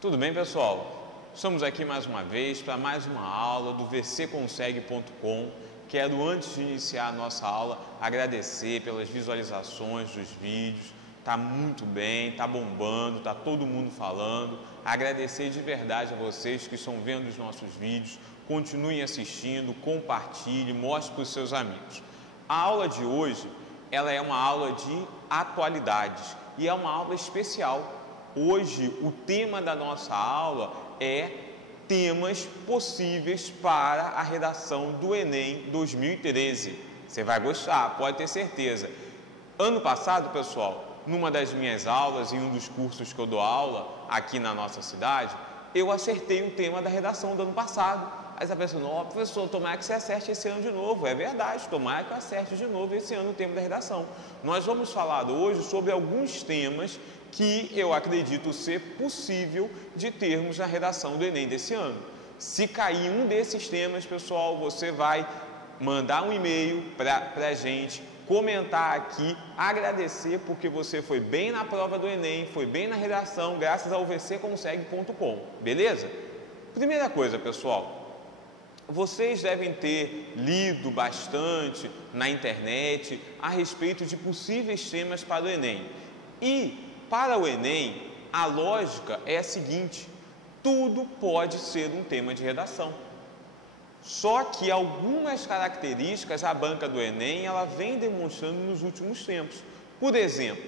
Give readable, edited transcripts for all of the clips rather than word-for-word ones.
Tudo bem, pessoal? Estamos aqui mais uma vez para mais uma aula do vcconsegue.com. Quero, antes de iniciar a nossa aula, agradecer pelas visualizações dos vídeos. Tá muito bem, tá bombando, tá todo mundo falando. Agradecer de verdade a vocês que estão vendo os nossos vídeos. Continuem assistindo, compartilhem, mostrem para os seus amigos. A aula de hoje, ela é uma aula de atualidades e é uma aula especial. Hoje, o tema da nossa aula é temas possíveis para a redação do Enem 2013. Você vai gostar, pode ter certeza. Ano passado, pessoal, numa das minhas aulas, em um dos cursos que eu dou aula aqui na nossa cidade, eu acertei o tema da redação do ano passado. Aí você pensa, não, professor, tomara que você acerte esse ano de novo. É verdade, tomara que eu acerte de novo esse ano o tema da redação. Nós vamos falar hoje sobre alguns temas que eu acredito ser possível de termos na redação do Enem desse ano. Se cair um desses temas, pessoal, você vai mandar um e-mail para a gente, comentar aqui, agradecer porque você foi bem na prova do Enem, foi bem na redação, graças ao vcconsegue.com, beleza? Primeira coisa, pessoal, vocês devem ter lido bastante na internet a respeito de possíveis temas para o Enem. E para o Enem, a lógica é a seguinte: tudo pode ser um tema de redação. Só que algumas características a banca do Enem ela vem demonstrando nos últimos tempos. Por exemplo,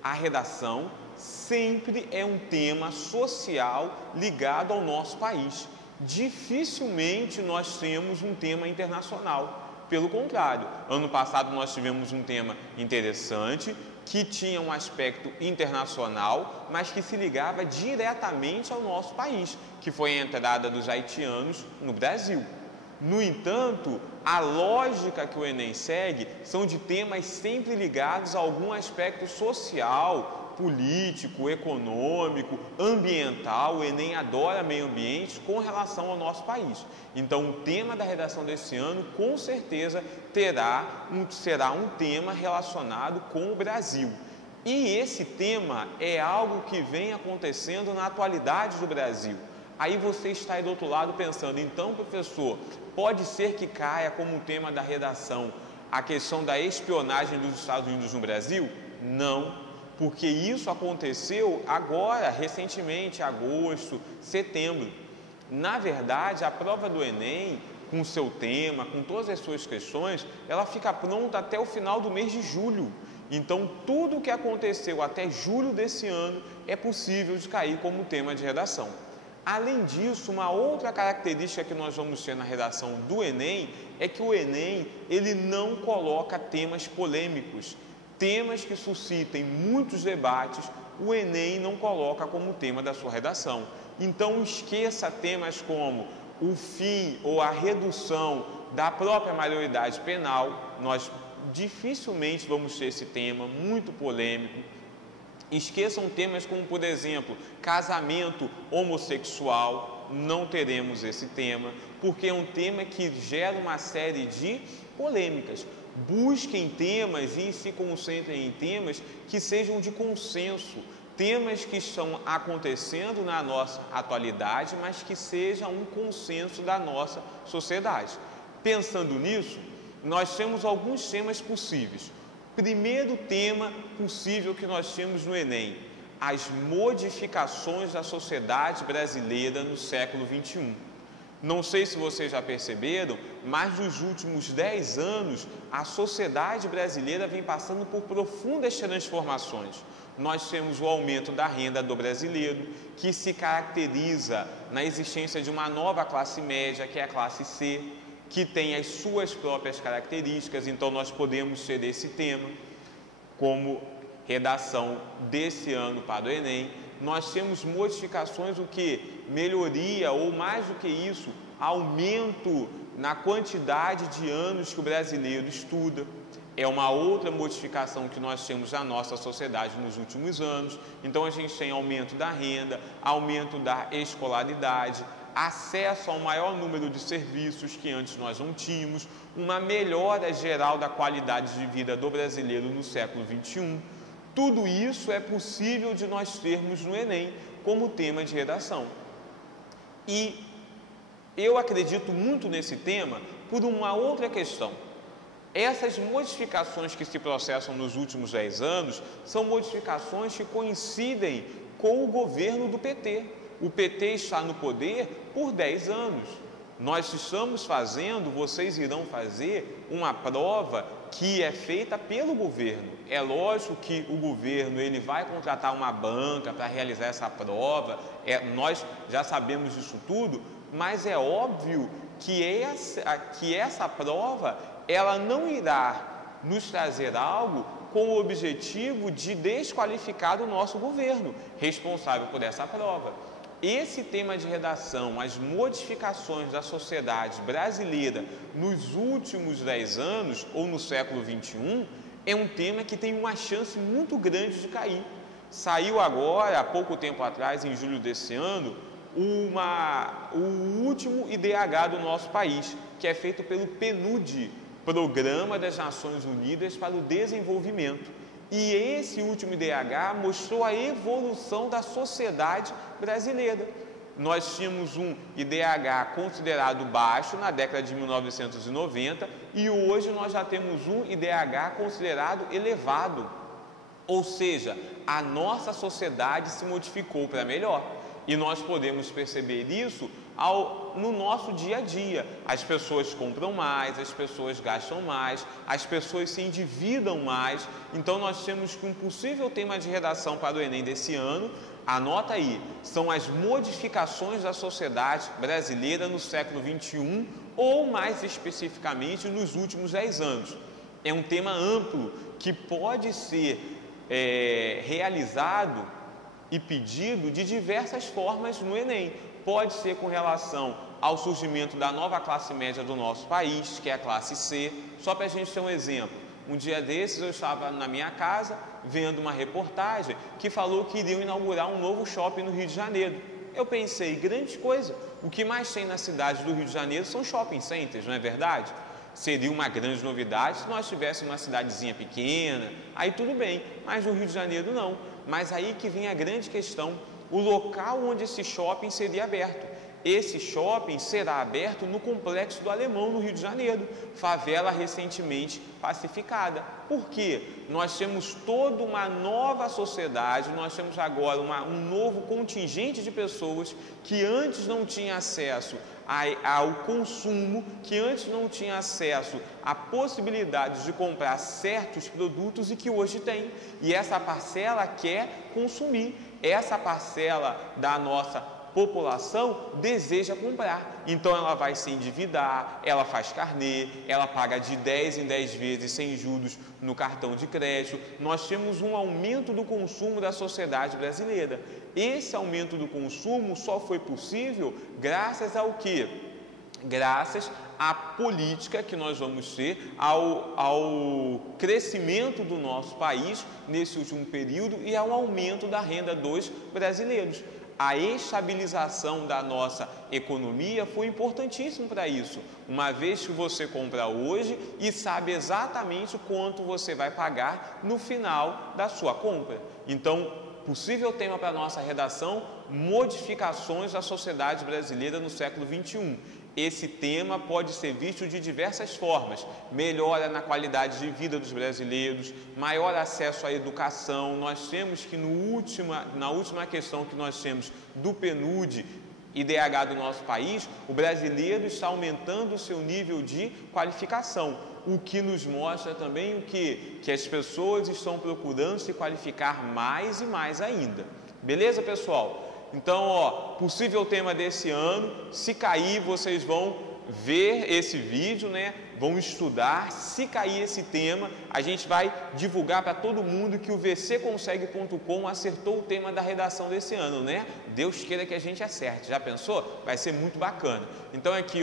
a redação sempre é um tema social ligado ao nosso país. Dificilmente nós temos um tema internacional. Pelo contrário, ano passado nós tivemos um tema interessante que tinha um aspecto internacional, mas que se ligava diretamente ao nosso país, que foi a entrada dos haitianos no Brasil. No entanto, a lógica que o Enem segue são de temas sempre ligados a algum aspecto social, político, econômico, ambiental. O Enem adora meio ambiente com relação ao nosso país. Então, o tema da redação desse ano, com certeza, será um tema relacionado com o Brasil. E esse tema é algo que vem acontecendo na atualidade do Brasil. Aí você está aí do outro lado pensando, então, professor, pode ser que caia como tema da redação a questão da espionagem dos Estados Unidos no Brasil? Não, porque isso aconteceu agora, recentemente, agosto, setembro. Na verdade, a prova do Enem, com o seu tema, com todas as suas questões, ela fica pronta até o final do mês de julho. Então, tudo o que aconteceu até julho desse ano é possível de cair como tema de redação. Além disso, uma outra característica que nós vamos ter na redação do Enem é que o Enem ele não coloca temas polêmicos. Temas que suscitem muitos debates, o Enem não coloca como tema da sua redação. Então, esqueça temas como o fim ou a redução da própria maioridade penal. Nós dificilmente vamos ter esse tema, muito polêmico. Esqueçam temas como, por exemplo, casamento homossexual. Não teremos esse tema, porque é um tema que gera uma série de polêmicas. Busquem temas e se concentrem em temas que sejam de consenso, temas que estão acontecendo na nossa atualidade, mas que sejam um consenso da nossa sociedade. Pensando nisso, nós temos alguns temas possíveis. Primeiro tema possível que nós temos no Enem: as modificações da sociedade brasileira no século XXI. Não sei se vocês já perceberam, mas nos últimos 10 anos a sociedade brasileira vem passando por profundas transformações. Nós temos o aumento da renda do brasileiro, que se caracteriza na existência de uma nova classe média, que é a classe C, que tem as suas próprias características. Então nós podemos ter esse tema como redação desse ano para o Enem. Nós temos modificações, o que? Melhoria, ou mais do que isso, aumento na quantidade de anos que o brasileiro estuda. É uma outra modificação que nós temos na nossa sociedade nos últimos anos. Então a gente tem aumento da renda, aumento da escolaridade, acesso ao maior número de serviços que antes nós não tínhamos, uma melhora geral da qualidade de vida do brasileiro no século XXI. Tudo isso é possível de nós termos no Enem, como tema de redação. E eu acredito muito nesse tema por uma outra questão. Essas modificações que se processam nos últimos 10 anos são modificações que coincidem com o governo do PT. O PT está no poder por 10 anos. Nós estamos fazendo, vocês irão fazer uma prova que é feita pelo governo. É lógico que o governo ele vai contratar uma banca para realizar essa prova, nós já sabemos disso tudo, mas é óbvio que essa prova ela não irá nos trazer algo com o objetivo de desqualificar o nosso governo responsável por essa prova. Esse tema de redação, as modificações da sociedade brasileira nos últimos 10 anos ou no século XXI, é um tema que tem uma chance muito grande de cair. Saiu agora, há pouco tempo atrás, em julho desse ano, o último IDH do nosso país, que é feito pelo PNUD, Programa das Nações Unidas para o Desenvolvimento. E esse último IDH mostrou a evolução da sociedade brasileira. Nós tínhamos um IDH considerado baixo na década de 1990 e hoje nós já temos um IDH considerado elevado. Ou seja, a nossa sociedade se modificou para melhor. E nós podemos perceber isso no nosso dia a dia. As pessoas compram mais, as pessoas gastam mais, as pessoas se endividam mais. Então nós temos que um possível tema de redação para o Enem desse ano, anota aí, são as modificações da sociedade brasileira no século XXI ou mais especificamente nos últimos 10 anos. É um tema amplo que pode ser realizado e pedido de diversas formas no Enem. Pode ser com relação ao surgimento da nova classe média do nosso país, que é a classe C. Só para a gente ter um exemplo, um dia desses eu estava na minha casa vendo uma reportagem que falou que iriam inaugurar um novo shopping no Rio de Janeiro. Eu pensei, grande coisa, o que mais tem na cidade do Rio de Janeiro são shopping centers, não é verdade? Seria uma grande novidade se nós tivéssemos uma cidadezinha pequena, aí tudo bem, mas no Rio de Janeiro não. Mas aí que vem a grande questão, o local onde esse shopping seria aberto. Esse shopping será aberto no Complexo do Alemão, no Rio de Janeiro, favela recentemente pacificada. Por quê? Nós temos toda uma nova sociedade, nós temos agora um novo contingente de pessoas que antes não tinha acesso ao consumo, que antes não tinha acesso a possibilidades de comprar certos produtos e que hoje tem. E essa parcela quer consumir, essa parcela da nossa população deseja comprar, então ela vai se endividar, ela faz carnê, ela paga de 10 em 10 vezes sem juros no cartão de crédito. Nós temos um aumento do consumo da sociedade brasileira. Esse aumento do consumo só foi possível graças ao quê? Graças à política que nós vamos ter, ao crescimento do nosso país nesse último período e ao aumento da renda dos brasileiros. A estabilização da nossa economia foi importantíssimo para isso, uma vez que você compra hoje e sabe exatamente quanto você vai pagar no final da sua compra. Então, possível tema para a nossa redação, modificações da sociedade brasileira no século XXI. Esse tema pode ser visto de diversas formas: melhora na qualidade de vida dos brasileiros, maior acesso à educação. Nós temos que na última questão que nós temos do PNUD, IDH do nosso país, o brasileiro está aumentando o seu nível de qualificação, o que nos mostra também o quê? Que as pessoas estão procurando se qualificar mais e mais ainda. Beleza, pessoal? Então, possível tema desse ano, se cair vocês vão ver esse vídeo, né? Vão estudar, se cair esse tema, a gente vai divulgar para todo mundo que o vcconsegue.com acertou o tema da redação desse ano, né? Deus queira que a gente acerte, já pensou? Vai ser muito bacana. Então aqui,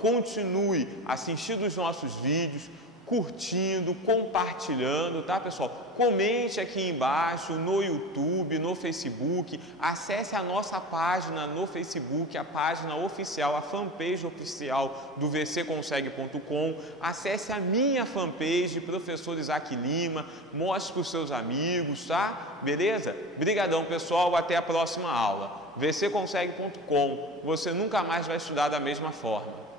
continue assistindo os nossos vídeos, curtindo, compartilhando, tá, pessoal? Comente aqui embaixo no YouTube, no Facebook, acesse a nossa página no Facebook, a página oficial, a fanpage oficial do vcconsegue.com, acesse a minha fanpage, Professor Isaac Lima, mostre para os seus amigos, tá? Beleza? Brigadão, pessoal, até a próxima aula. vcconsegue.com, você nunca mais vai estudar da mesma forma.